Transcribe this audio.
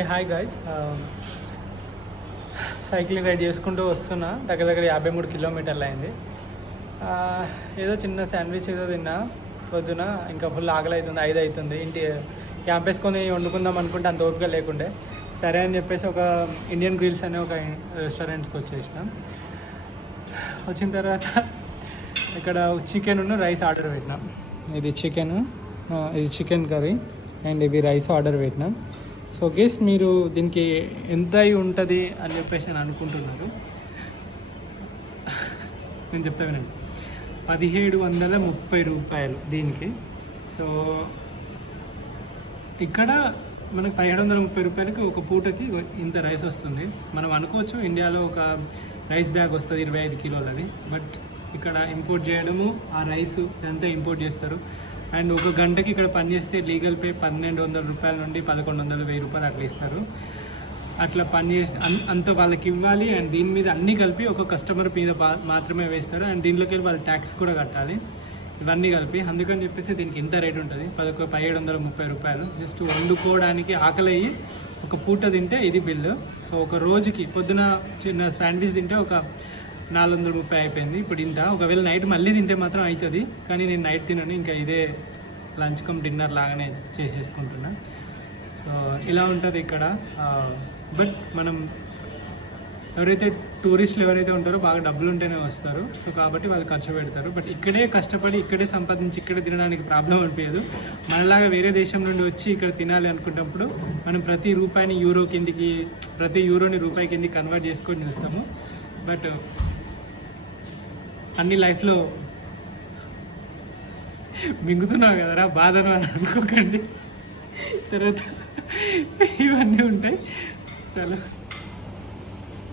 ఏ hi guys, cycling ride చేసుకుంటూ వస్తున్నా. దగ్గర దగ్గర 53 కిలోమీటర్లు అయింది. ఏదో చిన్న శాండ్విచ్ ఏదో తిన్నా పొద్దున. ఇంకా ఫుల్ ఆకలి అవుతుంది, 5 అవుతుంది. ఇంటి క్యాంప్ వేసుకొని వండుకుందాం అనుకుంటే అంత ఓపిక లేకుండే. సరే అని చెప్పేసి ఒక ఇండియన్ గ్రిల్స్ అనే ఒక రెస్టారెంట్కి వచ్చేసినాం. వచ్చిన తర్వాత ఇక్కడ చికెన్ రైస్ ఆర్డర్ పెట్టినాం. ఇది చికెన్ కర్రీ అండ్ ఇవి రైస్ ఆర్డర్ పెట్టినాం. సో గెస్ మీరు దీనికి ఎంత అయి ఉంటుంది అని చెప్పేసి నేను అనుకుంటున్నారు. నేను చెప్తా వినండి. 1730 రూపాయలు దీనికి. సో ఇక్కడ మనకు 1730 రూపాయలకి ఒక పూటకి ఇంత రైస్ వస్తుంది. మనం అనుకోవచ్చు ఇండియాలో ఒక రైస్ బ్యాగ్ వస్తుంది 25 కిలోలది. బట్ ఇక్కడ ఇంపోర్ట్ చేయడము, ఆ రైస్ ఇదంతా ఇంపోర్ట్ చేస్తారు. అండ్ ఒక గంటకి ఇక్కడ పనిచేస్తే లీగల్ పే 1200 రూపాయల నుండి 1100, 1000 రూపాయలు అట్లా ఇస్తారు. అట్లా పని చేస్తే అంత వాళ్ళకి ఇవ్వాలి. అండ్ దీని మీద అన్నీ కలిపి ఒక కస్టమర్ మీద మాత్రమే వేస్తారు. అండ్ దీంట్లోకి వాళ్ళు ట్యాక్స్ కూడా కట్టాలి, ఇవన్నీ కలిపి. అందుకని చెప్పేసి దీనికి ఇంత రేట్ ఉంటుంది, 1730 రూపాయలు. జస్ట్ వండుకోవడానికి ఆకలి అయ్యి ఒక పూట తింటే ఇది బిల్లు. సో ఒక రోజుకి పొద్దున చిన్న శాండ్విచ్ తింటే ఒక 430 అయిపోయింది. ఇప్పుడు ఇంత. ఒకవేళ నైట్ మళ్ళీ తింటే మాత్రం అవుతుంది, కానీ నేను నైట్ తినను. ఇంకా ఇదే లంచ్ కమ్ డిన్నర్ లాగానే చేసేసుకుంటున్నా. సో ఇలా ఉంటుంది ఇక్కడ. బట్ మనం ఎవరైతే టూరిస్టులు ఎవరైతే ఉంటారో బాగా డబ్బులు ఉంటేనే వస్తారు. సో కాబట్టి వాళ్ళు ఖర్చు పెడతారు. బట్ ఇక్కడే కష్టపడి ఇక్కడే సంపాదించి ఇక్కడే తినడానికి ప్రాబ్లం అనిపించదు. మనలాగా వేరే దేశం నుండి వచ్చి ఇక్కడ తినాలి అనుకున్నప్పుడు మనం ప్రతి రూపాయిని యూరో కిందికి, ప్రతి యూరోని రూపాయి కిందికి కన్వర్ట్ చేసుకొని చూస్తాము. బట్ అన్ని లైఫ్లో మింగుతున్నావు కదరా బాధను అని అనుకోకండి. తర్వాత ఇవన్నీ ఉంటాయి. చాలా